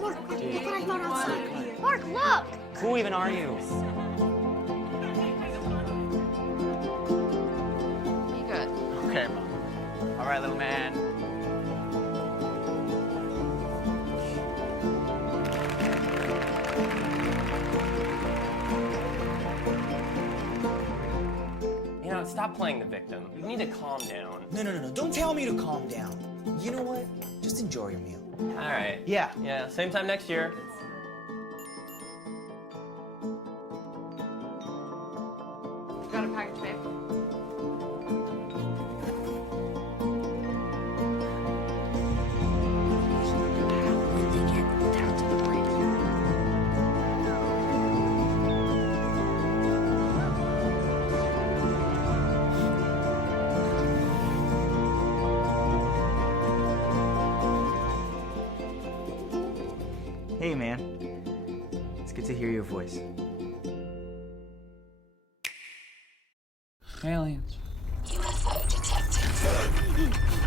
Look what I found outside. Mark, look! Who even are you? Be good. Okay, Mom. All right, little man. You know, stop playing the victim. You need to calm down. No. Don't tell me to calm down. You know what? Just enjoy your meal. All right. Yeah. Yeah, same time next year. Got a package, babe? Hey, man. It's good to hear your voice. Aliens. UFO detected.